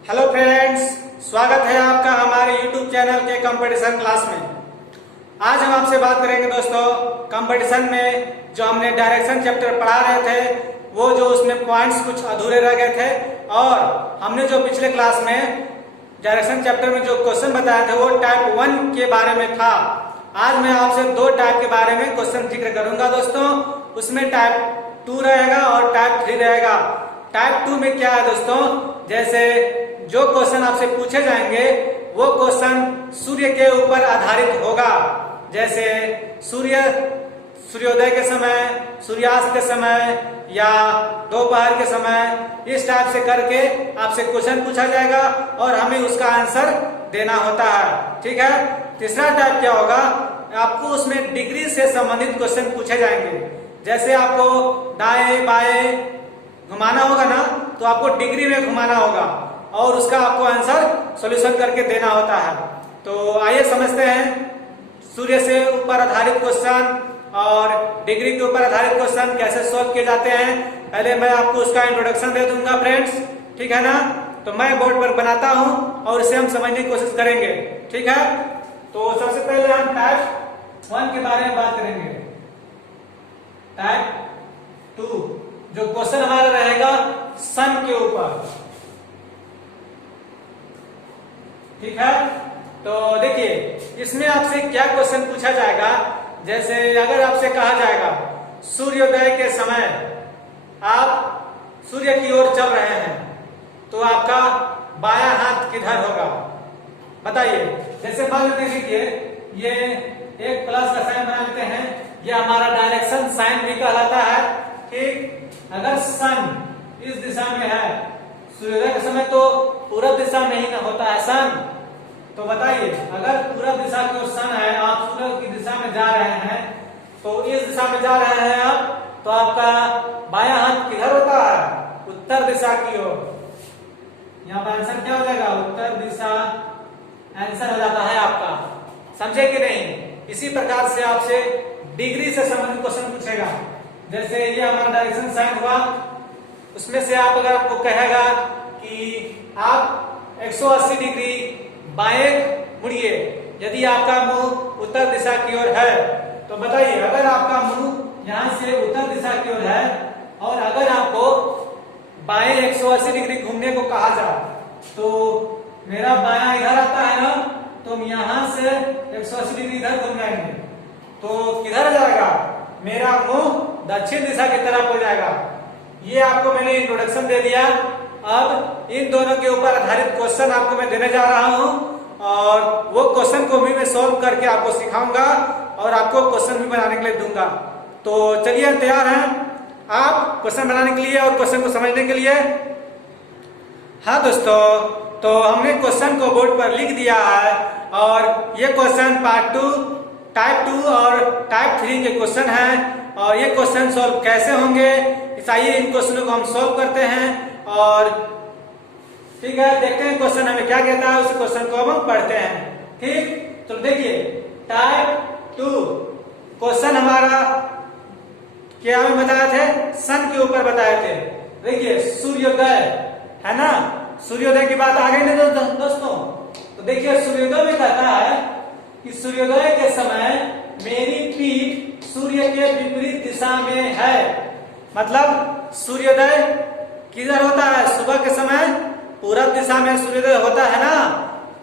Hello friends, स्वागत है आपका हमारे YouTube चैनल के कंपटीशन क्लास में। आज हम आपसे बात करेंगे दोस्तों, कंपटीशन में जो हमने डायरेक्शन चैप्टर पढ़ा रहे थे वो जो उसमें पॉइंट्स कुछ अधूरे रह गए थे और हमने जो पिछले क्लास में डायरेक्शन चैप्टर में जो क्वेश्चन बताए थे वो टाइप 1 के बारे में था। आज मैं आपसे दो टाइप के बारे में क्वेश्चन जिक्र करूंगा दोस्तों। उसमें टाइप 2 रहेगा और टाइप 3 रहेगा। टाइप 2 में क्या है दोस्तों, जैसे जो क्वेश्चन आपसे पूछे जाएंगे वो क्वेश्चन सूर्य के ऊपर आधारित होगा। जैसे सूर्योदय के समय, सूर्यास्त के समय या दोपहर के समय, इस टाइप से करके आपसे क्वेश्चन पूछा जाएगा और हमें उसका आंसर देना होता है। ठीक है। तीसरा टाइप क्या होगा, आपको उसमें डिग्री से संबंधित क्वेश्चन पूछे जाएंगे। जैसे आपको दाएं बाएं घुमाना होगा ना, तो आपको डिग्री में घुमाना होगा और उसका आपको आंसर सॉल्यूशन करके देना होता है। तो आइए समझते हैं सूर्य से ऊपर आधारित क्वेश्चन और डिग्री के ऊपर आधारित क्वेश्चन कैसे सॉल्व किए जाते हैं। पहले मैं आपको उसका इंट्रोडक्शन दे दूंगा फ्रेंड्स, ठीक है ना। तो मैं बोर्ड पर बनाता हूं और इसे हम समझने की कोशिश करेंगे। ठीक है। तो सबसे पहले हम टाइप 1 के बारे में बात करेंगे। टाइप 2 जो क्वेश्चन हमारा रहेगा सन के ऊपर। ठीक है। तो देखिए इसमें आपसे क्या क्वेश्चन पूछा जाएगा। जैसे अगर आपसे कहा जाएगा सूर्योदय के समय आप सूर्य की ओर चल रहे हैं तो आपका बायां हाथ किधर होगा, बताइए। जैसे मान लेते हैं कि ये एक प्लस का साइन बना लेते हैं, ये हमारा डायरेक्शन साइन भी कहलाता है। ठीक। अगर सन इस दिशा में है, सूर्योदय के समय तो पूरब दिशा में ही होता है सन, तो बताइए अगर पूरब दिशा की ओर सन है, आप सूर्य की दिशा में जा रहे हैं, तो इस दिशा में जा रहे हैं आप, तो आपका बायां हाथ किधर होता है, उत्तर दिशा की ओर। यहाँ पर आंसर क्या हो जाएगा, उत्तर दिशा आंसर हो जाता है आपका। समझे कि नहीं। इसी प्रकार से आपसे डिग्री से संबंधित क्वेश्चन पूछेगा। जैसे ये हमारा डायरेक्शन साइन हुआ, उसमें से आप अगर आपको कहेगा कि आप 180 डिग्री बाएं मुड़िए, यदि आपका मुंह उत्तर दिशा की ओर है, तो बताइए अगर आपका मुंह यहां से उत्तर दिशा की ओर है और अगर आपको बाएं 180 डिग्री घूमने को कहा जाए, तो मेरा बायां इधर आता है ना, तो हम यहां से 180 डिग्री इधर घूम जाएंगे, तो किधर जाएगा, मेरा मुंह दक्षिण दिशा की तरफ हो जाएगा। ये आपको मैंने इंट्रोडक्शन दे दिया। अब इन दोनों के ऊपर आधारित क्वेश्चन आपको मैं देने जा रहा हूं और वो क्वेश्चन को भी मैं सॉल्व करके आपको सिखाऊंगा और आपको क्वेश्चन भी बनाने के लिए दूंगा। तो चलिए हम तैयार हैं आप क्वेश्चन बनाने के लिए और क्वेश्चन को समझने के लिए। हाँ दोस्तों, तो हमने क्वेश्चन को बोर्ड पर लिख दिया है और ये क्वेश्चन पार्ट 2 टाइप 2 और टाइप 3 के क्वेश्चन हैं और ये क्वेश्चन सॉल्व कैसे होंगे, आइए इन क्वेश्चनों को हम सॉल्व करते हैं और ठीक है देखते हैं क्वेश्चन हमें क्या कहता है, उस क्वेश्चन को हम पढ़ते हैं। ठीक। तो देखिए टाइप 2 क्वेश्चन हमारा क्या हमें बताए थे, सन के ऊपर बताए थे। देखिए सूर्योदय है ना, सूर्योदय की बात आ गई ना दोस्तों। तो देखिए सूर्योदय में कहता है कि सूर्योदय के समय मेरी पीठ सूर्य के विपरीत दिशा में है। मतलब सूर्योदय किधर होता है, सुबह के समय पूरब दिशा में सूर्योदय होता है ना,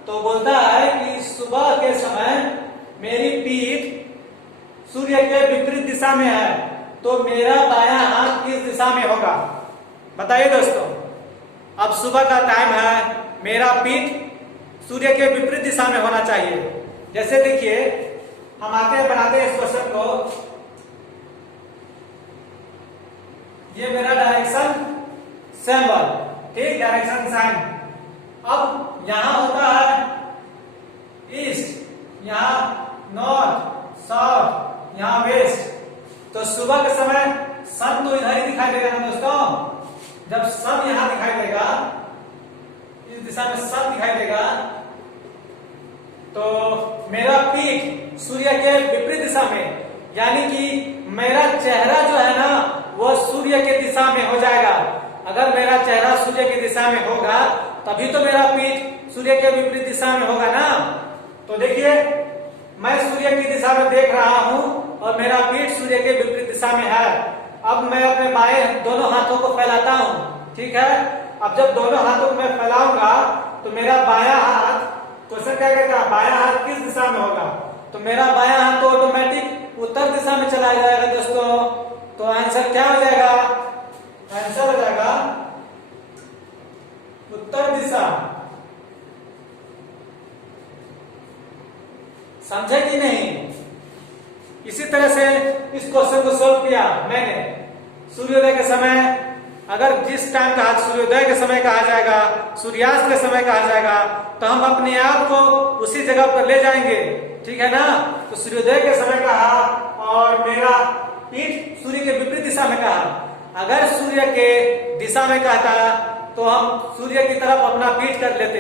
तो बोलता है कि सुबह के समय मेरी पीठ सूर्य के विपरीत दिशा में है, तो मेरा बायां हाथ किस दिशा में होगा, बताइए दोस्तों। अब सुबह का टाइम है, मेरा पीठ सूर्य के विपरीत दिशा में होना चाहिए। जैसे देखिए हम आते बनाते हैं इस क्वेश्चन को, ये मेरा डायरेक्शन सिंबल, ठीक, डायरेक्शन साइन। अब यहां होता है ईस्ट, यहां नॉर्थ, साउथ, यहां वेस्ट। तो सुबह के समय सन तो इधर ही दिखाई देगा ना दोस्तों। जब सन यहां दिखाई देगा, इस दिशा में सन दिखाई देगा, तो मेरा पीठ सूर्य के विपरीत दिशा में, यानी कि मेरा चेहरा जो है ना वो सूर्य के दिशा में हो जाएगा। अगर मेरा चेहरा सूर्य की दिशा में होगा तभी तो मेरा पीठ सूर्य के विपरीत दिशा में होगा ना। तो देखिए मैं सूर्य की दिशा में देख रहा हूं और मेरा पीठ सूर्य के विपरीत दिशा में है। अब मैं अपने बाएं दोनों हाथों को फैलाता हूं, ठीक है। अब जब दोनों हाथों को मैं फैलाऊंगा तो मेरा बायां हाथ, क्वेश्चन क्या कहता है बायां हाथ किस दिशा में होगा, तो मेरा बायां हाथ तो ऑटोमेटिक उत्तर दिशा में चला जाएगा दोस्तों। तो आंसर क्या हो जाएगा, आंसर हो जाएगा उत्तर दिशा। समझे कि नहीं? इसी तरह से इस क्वेश्चन को सॉल्व किया मैंने। सूर्योदय के समय, अगर जिस टाइम कहा सूर्योदय के समय कहा जाएगा, सूर्यास्त के समय कहा जाएगा, तो हम अपने आप को उसी जगह पर ले जाएंगे, ठीक है ना। तो सूर्योदय के समय कहा और मेरा पीठ सूर्य के विपरीत दिशा में कहा। अगर सूर्य के दिशा में कहता तो हम सूर्य की तरफ अपना पीठ कर लेते,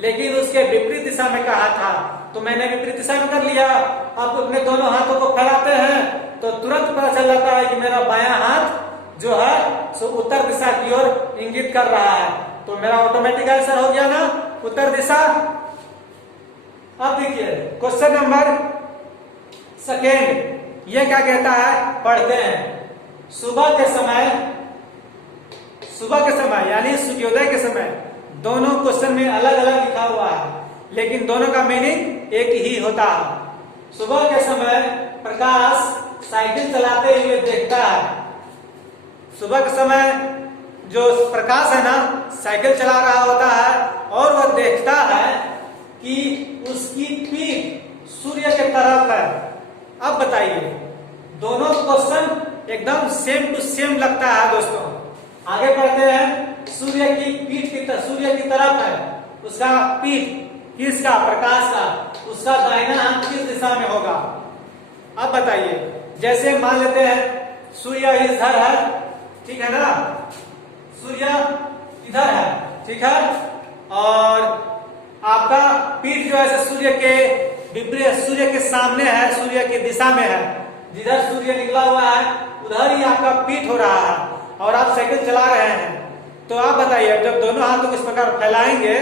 लेकिन उसके विपरीत दिशा में कहा था तो मैंने विपरीत दिशा में कर लिया। अब अपने दोनों हाथों को फैलाते हैं तो तुरंत पता चल जाता है कि मेरा बायां हाथ जो है सो उत्तर दिशा की ओर इंगित कर रहा है। तो मेरा ऑटोमेटिक आंसर हो गया ना उत्तर दिशा। अब देखिए क्वेश्चन नंबर सेकेंड, ये क्या कहता है पढ़ते हैं। सुबह के समय यानी सूर्योदय के समय, दोनों क्वेश्चन में अलग अलग लिखा हुआ है लेकिन दोनों का मीनिंग एक ही होता है। सुबह के समय प्रकाश साइकिल चलाते हुए देखता है। सुबह के समय जो प्रकाश है ना साइकिल चला रहा होता है और वह देखता है कि उसकी पीठ सूर्य के तरफ है। अब बताइए दोनों क्वेश्चन एकदम सेम टू सेम लगता है दोस्तों। आगे पढ़ते हैं। सूर्य की पीठ सूर्य की तरफ है, उसका पीठ किसका, प्रकाश का, उसका दाहिना हाथ किस दिशा में होगा। अब बताइए, जैसे मान लेते हैं सूर्य इधर है, ठीक है ना, सूर्य इधर है, ठीक है, और आपका पीठ जो है सूर्य के विपरीत, सूर्य के सामने है, सूर्य की दिशा में है। जिधर सूर्य निकला हुआ है उधर ही आपका पीठ हो रहा है और आप साइकिल चला रहे हैं। तो आप बताइए जब दोनों हाथों को इस प्रकार फैलाएंगे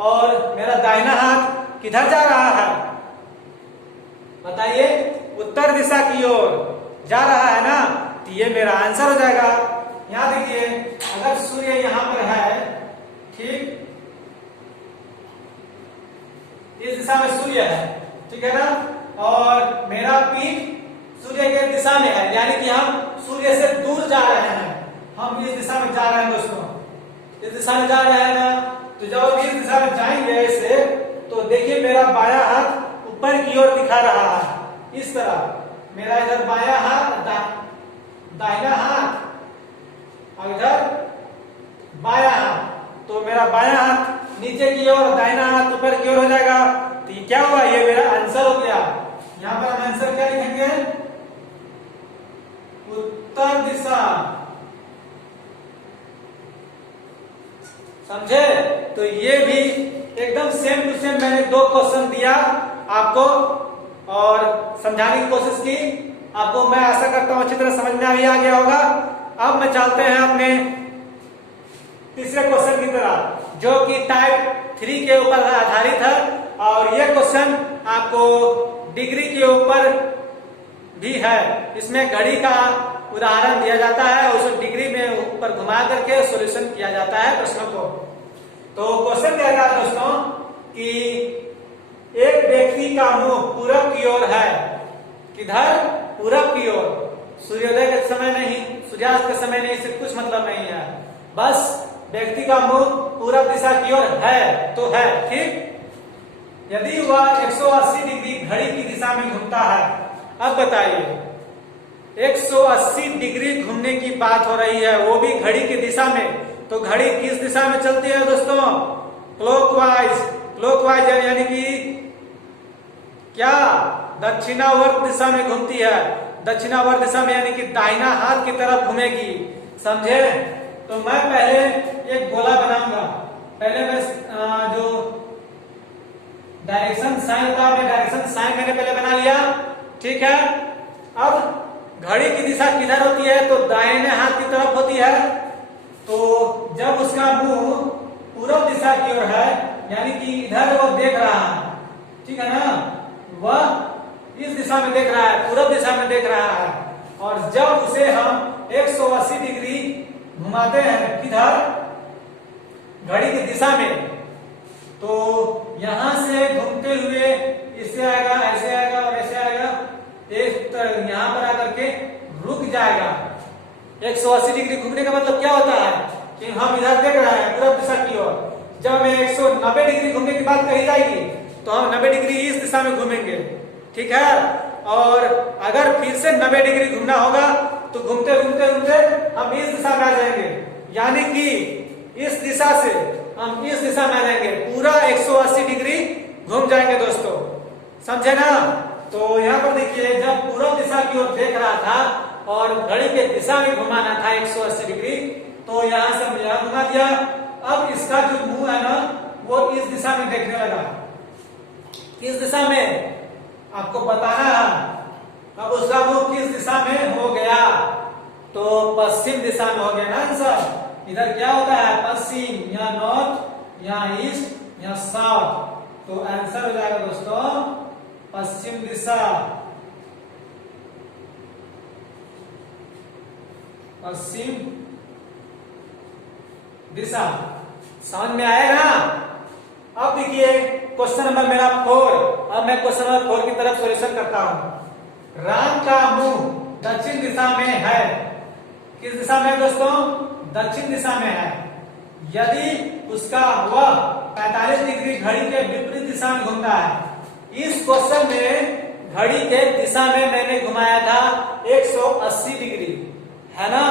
और मेरा दाहिना हाथ किधर जा रहा है, बताइए उत्तर दिशा की ओर जा रहा है ना। तो ये मेरा आंसर हो जाएगा। यहां देखिए अगर सूर्य यहां पर है, ठीक, इस दिशा में सूर्य है, ठीक है ना, और मेरा पीठ सूर्य के दिशा में है, यानी कि हम सूर्य से दूर जा रहे हैं। हम इस दिशा में जा रहे हैं दोस्तों, इस दिशा में जा रहे हैं ना। तो जब हम इस दिशा में जाएंगे ऐसे, तो देखिए मेरा बायां हाथ ऊपर की ओर दिखा रहा है इस तरह। मेरा इधर बायां हाथ, दाहिना हाथ और इधर बायां हाथ। तो मेरा बायां हाथ नीचे की ओर, दाहिना हाथ ऊपर की ओर हो जाएगा। तो ये क्या हुआ, ये मेरा आंसर हो गया। यहां पर हम आंसर क्या लिखेंगे, उत्तर दिशा। समझे? तो ये भी एकदम सेम टू सेम मैंने दो क्वेश्चन दिया आपको और समझाने की कोशिश की। आपको मैं आशा करता हूं अच्छी तरह समझ में आ गया होगा। अब मैं चलते हैं अपने तीसरे क्वेश्चन की तरफ, जो कि टाइप 3 के ऊपर आधारित है। और यह क्वेश्चन आपको डिग्री के ऊपर भी है। इसमें घड़ी का उदाहरण दिया जाता है और उस डिग्री में ऊपर घुमा करके सॉल्यूशन किया जाता है प्रश्नों को। तो क्वेश्चन कहता है दोस्तों कि एक व्यक्ति का मुंह पूरब की ओर है। किधर? पूरब की ओर। सूर्योदय के समय नहीं, सूर्यास्त के समय नहीं, इससे कुछ मतलब नहीं है। बस व्यक्ति का मुंह पूरब दिशा की ओर है तो है, ठीक। यदि वह 180 डिग्री घड़ी की दिशा में घूमता है। अब बताइए 180 डिग्री घूमने की बात हो रही है, वो भी घड़ी की दिशा में। तो घड़ी किस दिशा में चलती है दोस्तों? क्लॉकवाइज। क्लॉकवाइज यानी कि क्या? दक्षिणावर्त दिशा में घूमती है। दक्षिणावर्त दिशा में यानी कि दाहिना हाथ की तरफ घूमेगी। समझे? तो मैं पहले एक गोला बनाऊंगा। पहले मैं जो डायरेक्शन साइन का, मैं डायरेक्शन साइन मैंने पहले बना लिया, ठीक है। अब घड़ी की दिशा किधर होती है? तो दाहिने हाथ की तरफ होती है। तो जब उसका मुंह पूर्व दिशा की ओर है, यानी कि इधर वो देख रहा है, ठीक है ना, वह इस दिशा में देख रहा है, पूर्व दिशा में देख रहा है, और जब उसे हम 180 डिग्री घुमाते हैं किधर, घड़ी की दिशा में, तो यहां से घूमते हुए इससे आएगा, ऐसे आएगा और ऐसे आएगा, एक यहां पर आकर के रुक जाएगा। 180 डिग्री घूमने का मतलब क्या होता है कि हम इधर देख रहे हैं पूर्व दिशा की ओर, जब हमें 190 डिग्री घूमने की बात कही जाएगी तो हम 90 डिग्री इस दिशा में घूमेंगे, ठीक है। और अगर फिर से 90 डिग्री घूमना होगा तो घूमते घूमते घूमते हम इस दिशा में आ जाएंगे, यानी कि इस दिशा से हम इस दिशा में आ जाएंगे, पूरा 180 डिग्री घूम जाएंगे दोस्तों, समझे ना। तो यहाँ पर देखिए, जब पूर्व दिशा की ओर देख रहा था और घड़ी के दिशा में घुमाना था 180 डिग्री, तो यहाँ से हम यहाँ घुमा दिया। अब इसका जो मुंह है ना वो इस दिशा में देखने लगा, किस दिशा में आपको बताना है। अब उसका मुंह किस दिशा में हो गया, तो पश्चिम दिशा में हो गया ना आंसर। इधर क्या होता है, पश्चिम, या नॉर्थ, या ईस्ट, या साउथ, तो आंसर हो जाएगा दोस्तों पश्चिम दिशा, पश्चिम दिशा। समझ में आया ना। अब देखिए क्वेश्चन नंबर मेरा 4। अब मैं क्वेश्चन नंबर 4 की तरफ सॉल्यूशन करता हूं। राम का मुंह दक्षिण दिशा में है, किस दिशा में दोस्तों, दक्षिण दिशा में है। यदि उसका वह 45 डिग्री घड़ी के विपरीत दिशा में घूमता है। इस क्वेश्चन में घड़ी के दिशा में मैंने घुमाया था 180 डिग्री, है ना,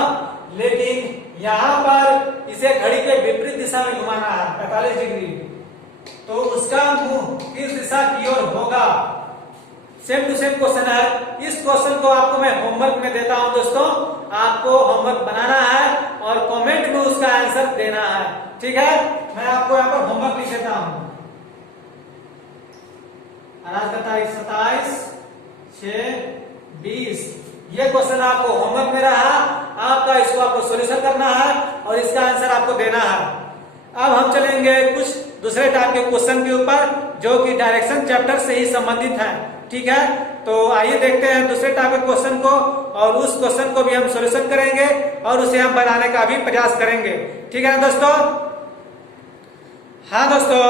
लेकिन यहाँ पर इसे घड़ी के विपरीत दिशा में घुमाना है 45 डिग्री, तो उसका मुंह किस दिशा की ओर होगा। सेम टू सेम क्वेश्चन है। इस क्वेश्चन को आपको मैं होमवर्क में देता हूं दोस्तों, आपको होमवर्क बनाना है और कमेंट में उसका आंसर देना है, ठीक है। मैं आपको यहाँ पर होमवर्क लिख देता हूं। आज का तारीख 27/6/20। ये क्वेश्चन आपको होमवर्क में रहा, आपका इसको आपको सॉल्यूशन करना है और इसका आंसर आपको देना है। अब हम चलेंगे कुछ दूसरे टाइप के क्वेश्चन के ऊपर जो कि डायरेक्शन चैप्टर से ही संबंधित है, ठीक है। तो आइए देखते हैं दूसरे टाइप के क्वेश्चन को, और उस क्वेश्चन को भी हम सॉल्यूशन करेंगे और उसे हम बनाने का भी प्रयास करेंगे, ठीक है ना दोस्तों। हाँ दोस्तों,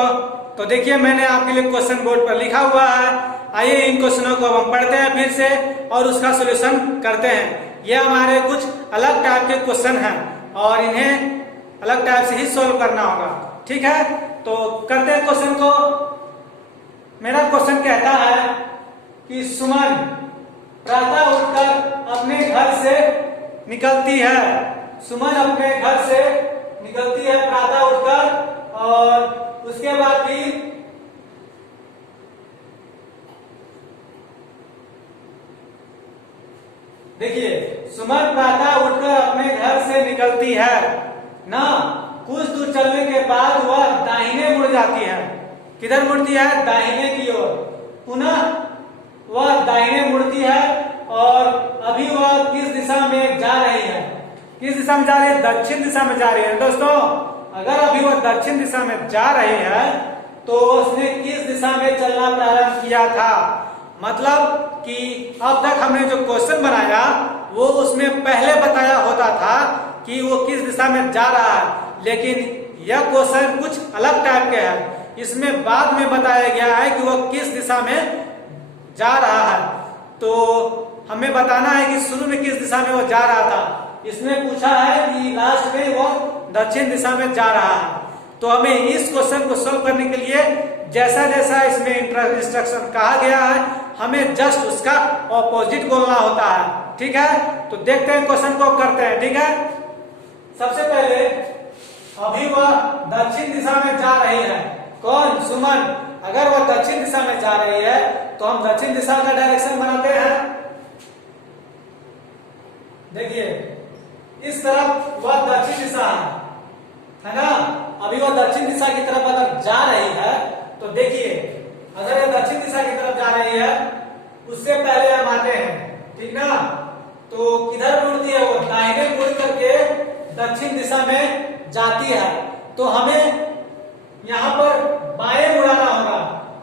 तो देखिए मैंने आपके लिए क्वेश्चन बोर्ड पर लिखा हुआ है। आइए इन क्वेश्चनों को हम पढ़ते हैं फिर से और उसका सॉल्यूशन करते हैं। ये हमारे कुछ अलग टाइप के क्वेश्चन हैं और इन्हें अलग टाइप से ही सोल्व करना होगा, ठीक है। तो करते हैं क्वेश्चन को। मेरा क्वेश्चन कहता है कि सुमन प्रातः उठकर अपने घर से निकलती है। सुमन अपने घर से निकलती है प्रातः उठकर, और उसके बाद फिर देखिए, सुमन प्रातः उठकर अपने घर से निकलती है ना। कुछ दूर चलने के बाद वह दाहिने मुड़ जाती है। किधर मुड़ती है, दाहिने की ओर। पुनः वह दाहिने मुड़ती है और अभी वह किस दिशा में जा रही है, किस दिशा में जा रही है, दक्षिण दिशा में जा रही है दोस्तों। अगर अभी वह दक्षिण दिशा में जा रही है तो उसने किस दिशा में चलना प्रारंभ किया था। मतलब कि अब तक हमने जो क्वेश्चन बनाया वो उसमें पहले बताया होता था कि वो किस दिशा में जा रहा है, लेकिन यह क्वेश्चन कुछ अलग टाइप के है। इसमें बाद में बताया गया है कि वो किस दिशा में जा रहा है। तो हमें बताना है कि शुरू में किस दिशा में वो जा रहा था। इसमें पूछा है कि लास्ट में वो दक्षिण दिशा में जा रहा है। तो हमें इस क्वेश्चन को सोल्व करने के लिए जैसा जैसा इसमें इंस्ट्रक्शन कहा गया है, हमें जस्ट उसका ऑपोजिट बोलना होता है, ठीक है। तो देखते हैं क्वेश्चन को करते हैं, ठीक है। सबसे पहले अभी वह दक्षिण दिशा में जा रही है। कौन, सुमन। अगर वह दक्षिण दिशा में जा रही है तो हम दक्षिण दिशा का डायरेक्शन बनाते हैं। देखिए इस तरफ वह दक्षिण दिशा है ना। अभी वह दक्षिण दिशा की तरफ अगर जा रही है तो देखिए, अगर वह दक्षिण दिशा की तरफ जा रही है उससे पहले हम आते हैं, ठीक ना। तो किधर मुड़ती है वो, दाहिने मुड़ करके दक्षिण दिशा में जाती है, तो हमें यहाँ पर बाएं मुड़ाना होगा,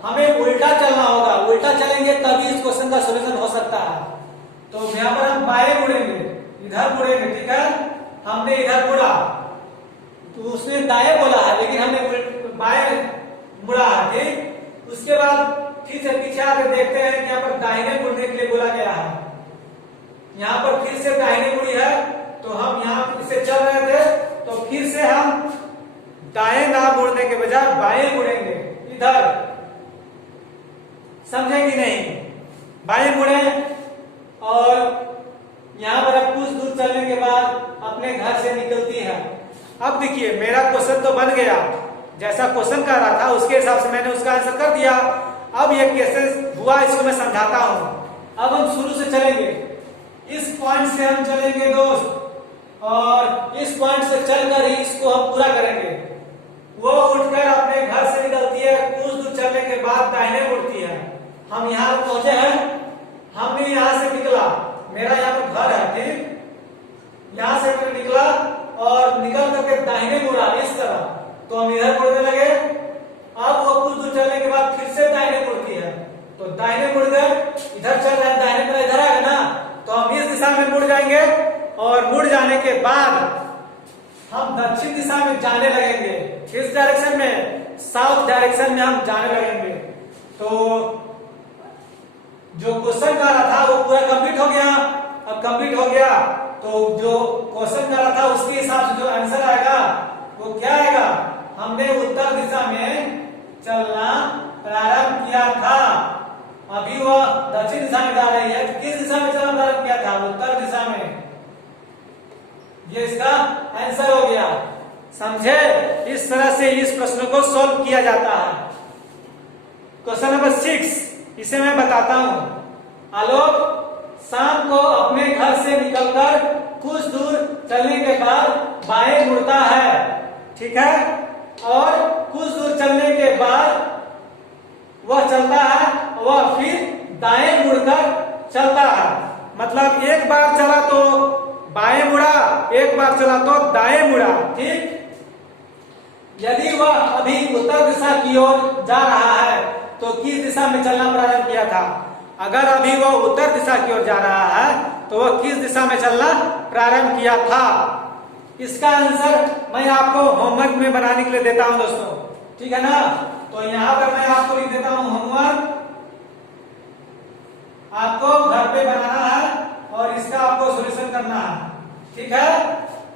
हमें उल्टा चलना होगा। उल्टा चलेंगे तभी इस क्वेश्चन का सॉल्यूशन हो सकता है। तो यहाँ पर हम बाएं मुड़ेंगे, इधर मुड़ेंगे, ठीक है। हमने इधर मुड़ा तो उसने दाएं बोला है, लेकिन हमने बाएं मुड़ा है, ठीक। उसके बाद फिर से पीछे आकर देखते हैं कि यहाँ पर दाहिने मुड़ने के लिए बोला गया है। यहाँ पर फिर से दाहिने मुड़ी है, तो हम यहाँ से चल रहे थे, तो फिर से हम दाएं ना मुड़ने के बजाय बाएं मुड़ेंगे, इधर। समझे कि नहीं? बाएं मुड़े और यहाँ पर अब कुछ दूर चलने के बाद अपने घर से निकलती है। अब देखिए मेरा क्वेश्चन तो बन गया, जैसा क्वेश्चन कर रहा था उसके हिसाब से मैंने उसका आंसर कर दिया। अब ये कैसे हुआ इसको मैं समझाता हूं। अब हम शुरू से चलेंगे, इस पॉइंट से हम चलेंगे दोस्त, और इस पॉइंट से चलकर ही इसको हम पूरा करेंगे। वो उठकर अपने घर से निकलती है, कुछ दूर चलने के बाद दाहिने मुड़ती है। हम यहाँ पहुंचे हैं, हमने यहाँ से निकला, मेरा यहाँ पर घर है, ठीक। यहाँ से मैं निकला और निकल करके दाहिने मुड़ा इस तरह, तो हम इधर मुड़ने लगे। अब वो कुछ दूर चलने के बाद फिर से दाहिने मुड़ती है, तो दाहिने मुड़ गए, इधर चल रहे हैं, दाहिने मुड़ा इधर आएगा ना, तो हम इस दिशा में मुड़ जाएंगे। और मुड़ जाने के बाद हम दक्षिण दिशा में जाने लगेंगे। किस डायरेक्शन में? साउथ डायरेक्शन में हम जाने लगेंगे। तो जो क्वेश्चन कर रहा था वो पूरा कंप्लीट हो गया। अब कंप्लीट हो गया तो जो क्वेश्चन कर रहा था उसके हिसाब से जो आंसर आएगा वो क्या आएगा? हमने उत्तर दिशा में चलना प्रारंभ किया था, अभी वह दक्षिण दिशा में जा रही है। किस दिशा में चलना प्रारंभ किया था? उत्तर दिशा में। ये इसका आंसर हो गया। समझे? इस तरह से इस प्रश्न को सॉल्व किया जाता है। क्वेश्चन नंबर 6, इसे मैं बताता हूं। आलोक शाम को अपने घर से निकलकर कुछ दूर चलने के बाद बाएं मुड़ता है, ठीक है। और कुछ दूर चलने के बाद वह चलता है, वह फिर दाएं मुड़कर चलता है। मतलब एक बार चला तो बाएं मुड़ा, एक बार चला तो दाएं मुड़ा, ठीक। यदि वह अभी उत्तर दिशा की ओर जा रहा है तो किस दिशा में चलना प्रारंभ किया था? अगर अभी वह उत्तर दिशा की ओर जा रहा है तो वह किस दिशा में चलना प्रारंभ किया था? इसका आंसर मैं आपको होमवर्क में बनाने के लिए देता हूं दोस्तों, ठीक है ना। तो यहाँ पर मैं आपको लिख देता हूं होमवर्क, आपको घर पे बनाना है और इसका आपको सॉल्यूशन करना है, ठीक है।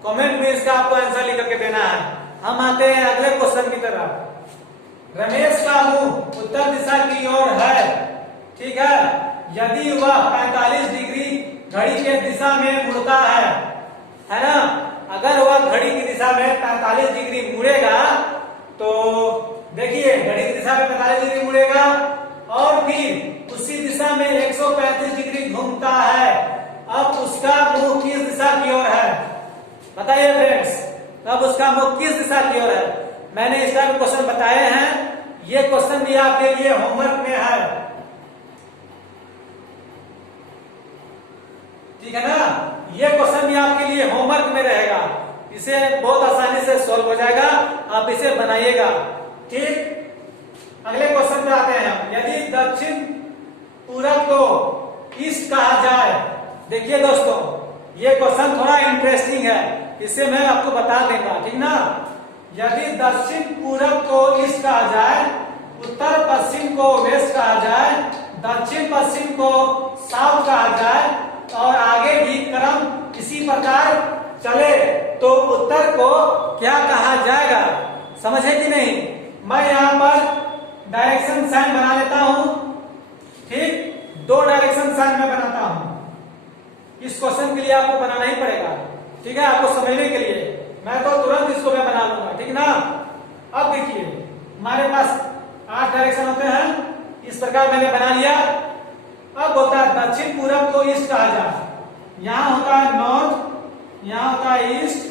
कमेंट में इसका आपको आंसर लिख करके देना है। हम आते हैं अगले क्वेश्चन की तरफ। रमेश का मुंह उत्तर दिशा की ओर है, ठीक है। यदि वह 45 डिग्री घड़ी के दिशा में मुड़ता है ना। अगर वह घड़ी की दिशा में 45 डिग्री मुड़ेगा तो देखिए घड़ी की दिशा में 45 डिग्री मुड़ेगा और फिर उसी दिशा में 135 डिग्री घूमता है। अब उसका मुंह किस दिशा की ओर है? बताइए फ्रेंड्स, अब उसका मुंह किस दिशा की ओर है? मैंने इस टाइप क्वेश्चन बताए हैं, ये क्वेश्चन भी आपके लिए होमवर्क में है, ठीक है ना। ये क्वेश्चन भी आपके लिए होमवर्क में रहेगा, इसे बहुत आसानी से सॉल्व हो जाएगा, आप इसे बनाइएगा, ठीक। अगले क्वेश्चन पे आते हैं हम। यदि दक्षिण पूरब को ईस्ट कहा जाए, देखिए दोस्तों ये क्वेश्चन थोड़ा इंटरेस्टिंग है, इसे मैं आपको बता दूंगा, ठीक ना। यदि दक्षिण पूरब को ईस्ट कहा जाए, उत्तर पश्चिम को वेस्ट कहा जाए, दक्षिण पश्चिम को साउथ कहा जाए और आगे भी क्रम इसी प्रकार चले तो उत्तर को क्या कहा जाएगा? समझे कि नहीं? मैं यहाँ पर डायरेक्शन साइन बना लेता हूं, ठीक। 2 डायरेक्शन साइन मैं बनाता हूं। इस क्वेश्चन के लिए आपको बनाना ही पड़ेगा, ठीक है, आपको समझने के लिए। मैं तो तुरंत इसको मैं बना लूंगा, ठीक ना। अब देखिए हमारे पास 8 डायरेक्शन होते हैं, इस प्रकार मैंने बना लिया। अब होता है दक्षिण पूरब को ईस्ट कहा जाए। यहाँ होता है नॉर्थ, यहाँ होता है ईस्ट,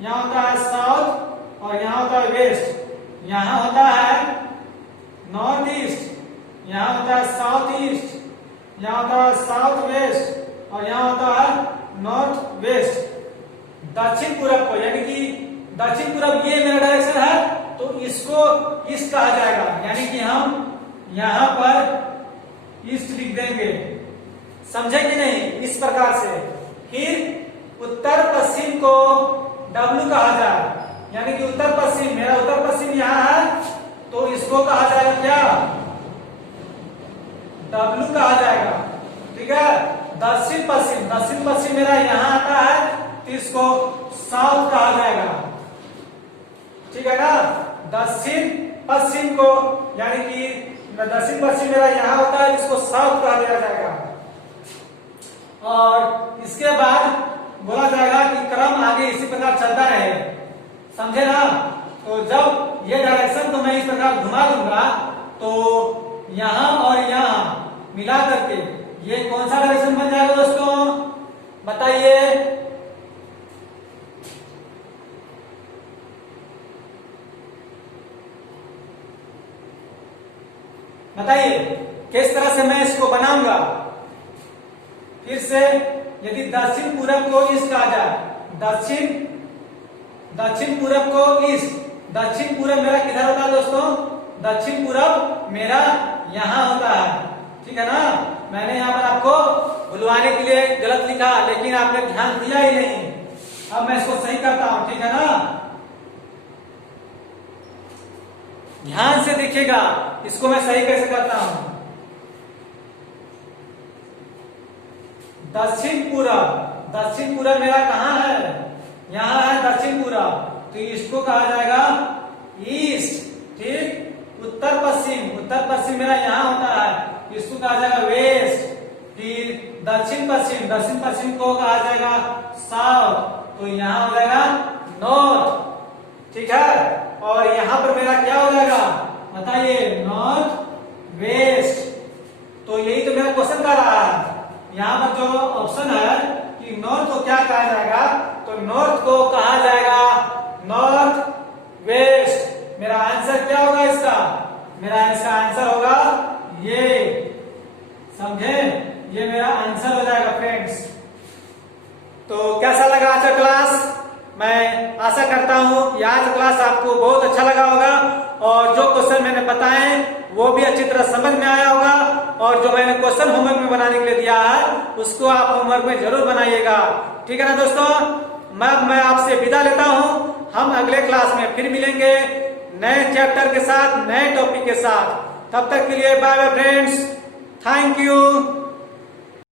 यहाँ होता है साउथ और यहाँ होता है वेस्ट। यहाँ होता है नॉर्थ ईस्ट, यहाँ होता है साउथ ईस्ट, यहाँ होता है साउथ वेस्ट और यहाँ होता है नॉर्थ वेस्ट। दक्षिण पूरब को, यानी कि दक्षिण पूरब ये मेरा डायरेक्शन है, तो इसको ईस्ट कहा जाएगा, यानी कि हम यहां पर ईस्ट लिख देंगे। समझे कि नहीं? इस प्रकार से। फिर उत्तर पश्चिम को W कहा जाए, यानी कि उत्तर पश्चिम, मेरा उत्तर पश्चिम यहां है, तो इसको कहा जाएगा क्या? W कहा जाएगा। ठीक है। दक्षिण पश्चिम, दक्षिण पश्चिम मेरा यहां आता है, तो इसको साउथ कहा जाएगा। ठीक है ना? दक्षिण पश्चिम को, यानी कि दक्षिण पश्चिम मेरा यहां होता है, इसको साउथ कहा दिया जाएगा। और इसके बाद बोला जाएगा कि क्रम आगे इसी प्रकार चलता रहे। समझे ना? तो जब ये डायरेक्शन को मैं इस प्रकार घुमा दूंगा, तो यहां और यहां मिला करके ये कौन सा डायरेक्शन बन जाएगा दोस्तों? बताइए। बताइए किस तरह से मैं इसको बनाऊंगा। फिर से, यदि दक्षिण पूरब को ईस्ट कहा जाए, दक्षिण पूरब को ईस्ट, दक्षिण पूरब मेरा किधर होता है दोस्तों? दक्षिण पूरब मेरा यहां होता है। ठीक है ना? मैंने यहां पर आपको बुलवाने के लिए गलत लिखा, लेकिन आपने ध्यान दिया ही नहीं। अब मैं इसको सही करता हूं। ठीक है ना? ध्यान से देखिएगा, इसको मैं सही कैसे करता हूं। दक्षिण पूरब मेरा कहां है? यहां है दक्षिण पूरब, तो इसको कहा जाएगा ईस्ट। ठीक। उत्तर पश्चिम मेरा यहां होता है, इसको कहा जाएगा वेस्ट। फिर दक्षिण पश्चिम को कहा जाएगा साउथ, तो यहां हो जाएगा नॉर्थ। ठीक है। और यहां पर मेरा क्या हो जाएगा? बताइए। North west. तो यही तो मेरा क्वेश्चन कर रहा है। यहां पर जो ऑप्शन है कि नॉर्थ को क्या कहा जाएगा, तो नॉर्थ को कहा जाएगा नॉर्थ वेस्ट। मेरा आंसर क्या होगा इसका? मेरा इसका आंसर होगा ये। समझे? ये मेरा आंसर हो जाएगा फ्रेंड्स। तो कैसा लगा आज का क्लास? मैं आशा करता हूं कि आज क्लास आपको बहुत अच्छा लगा होगा, और जो क्वेश्चन मैंने बताए वो भी अच्छी तरह समझ में आया होगा, और जो मैंने क्वेश्चन होमवर्क में बनाने के लिए दिया है उसको आप होमवर्क में जरूर बनाइएगा। ठीक है ना दोस्तों? मैं आपसे विदा लेता हूं। हम अगले क्लास में फिर मिलेंगे नए चैप्टर के साथ, नए टॉपिक के साथ। तब तक के लिए bye bye friends. Thank you.